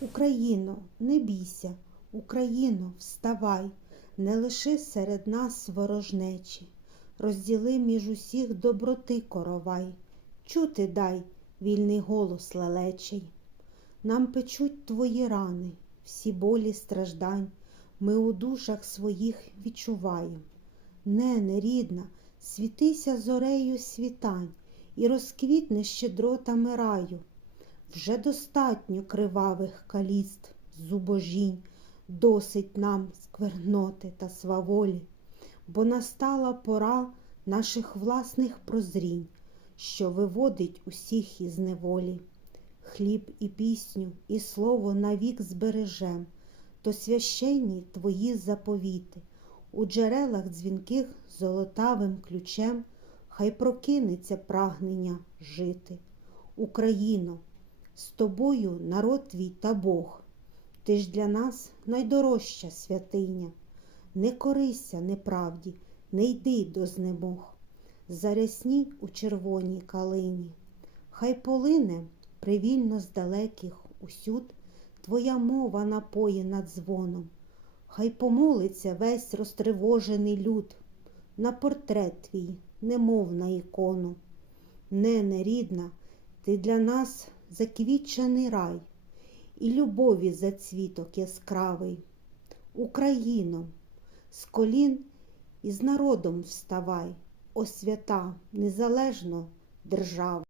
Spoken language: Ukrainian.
Україно, не бійся, Україно, вставай, не лиши серед нас ворожнечі, розділи між усіх доброти коровай, чути дай вільний голос лелечий. Нам печуть твої рани, всі болі страждань, ми у душах своїх відчуваєм. Нене, рідна, світися зорею світань і розквітне щедротами раю. Вже достатньо кривавих каліст, зубожінь, досить нам скверноти та сваволі, бо настала пора наших власних прозрінь, що виводить усіх із неволі. Хліб і пісню, і слово навік збережем, то священні твої заповіти, у джерелах дзвінких золотавим ключем, хай прокинеться прагнення жити. Україно, з тобою народ твій та Бог, ти ж для нас найдорожча святиня. Не корися неправді, не йди до знемог, зарясній у червоній калині. Хай полине привільно з далеких усюд твоя мова напоєна дзвоном, хай помолиться весь розтривожений люд на портрет твій, немов на ікону. Нене, рідна, ти для нас заквітчений рай, і любові зацвіток яскравий. Україно, з колін і з народом вставай, о свята, незалежно держава.